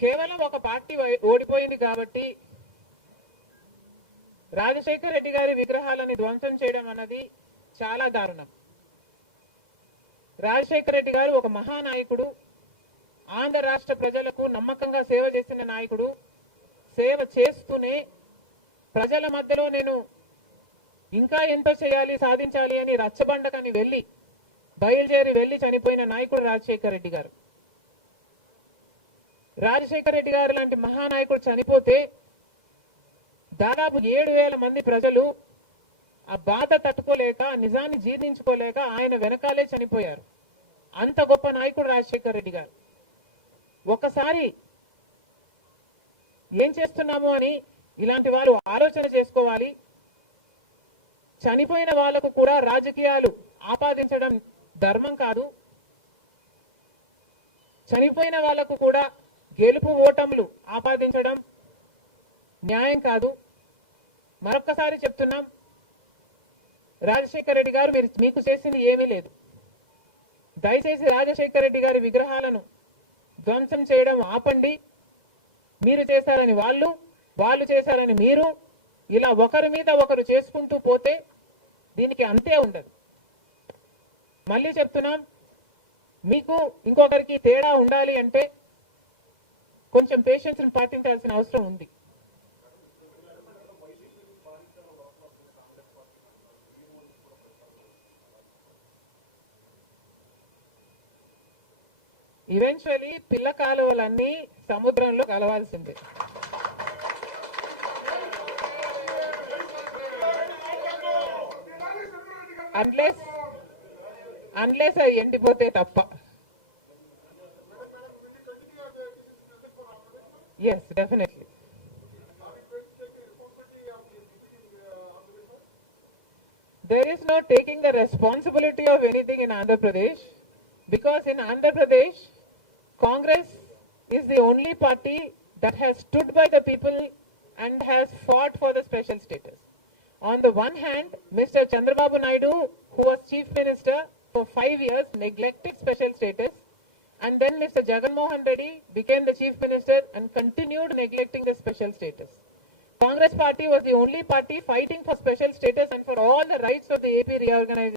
కేవలం ఒక పార్టీ ఓడిపోయింది కాబట్టి రాజశేఖర్ రెడ్డి గారి విగ్రహాలను ధ్వంసం చేయడం అన్నది చాలా దారుణం. రాజశేఖర్ రెడ్డి గారు ఒక మహానాయకుడు, ఆంధ్ర రాష్ట్ర ప్రజలకు నమ్మకంగా సేవ చేసిన నాయకుడు. సేవ చేస్తూనే ప్రజల మధ్యలో నేను ఇంకా ఎంతో చేయాలి, సాధించాలి అని రచ్చబండకని బయలుదేరి వెళ్లి చనిపోయిన నాయకుడు రాజశేఖర్ రెడ్డి గారు. రాజశేఖర్ రెడ్డి గారు లాంటి మహానాయకుడు చనిపోతే దాదాపు 7,000 మంది ప్రజలు ఆ బాధ తట్టుకోలేక, నిజాన్ని జీర్ణించుకోలేక ఆయన వెనకాలే చనిపోయారు. అంత గొప్ప నాయకుడు రాజశేఖర్ రెడ్డి గారు. ఒకసారి ఏం చేస్తున్నాము అని ఇలాంటి వాళ్ళు ఆలోచన చేసుకోవాలి. చనిపోయిన వాళ్లకు కూడా రాజకీయాలు ఆపాదించడం ధర్మం కాదు. చనిపోయిన వాళ్లకు కూడా గెలుపు ఓటములు ఆపాదించడం న్యాయం కాదు. మరొక్కసారి చెప్తున్నాం, రాజశేఖర్ రెడ్డి గారు మీకు చేసింది ఏమీ లేదు. దయచేసి రాజశేఖర్ రెడ్డి గారి విగ్రహాలను ధ్వంసం చేయడం ఆపండి. మీరు చేశారని వాళ్ళు చేశారని మీరు, ఇలా ఒకరి మీద ఒకరు చేసుకుంటూ పోతే దీనికి అంతే ఉండదు. మళ్ళీ చెప్తున్నాం, మీకు ఇంకొకరికి తేడా ఉండాలి అంటే కొంచెం పేషెన్స్ ని పాటించాల్సిన అవసరం ఉంది. ఈవెన్చువలీ పిల్ల కాలువలన్నీ సముద్రంలో కలవాల్సిందే. అన్లెస్ అవి ఎండిపోతే తప్ప. Yes, definitely. There is no taking the responsibility of anything in Andhra Pradesh, because in Andhra Pradesh, Congress is the only party that has stood by the people and has fought for the special status. On the one hand, Mr. Chandrababu Naidu, who was Chief Minister for 5 years, neglected special status, and then Mr. Jagan Mohan Reddy became the Chief Minister and continued neglecting the special status. Congress party was the only party fighting for special status and for all the rights of the AP reorganization.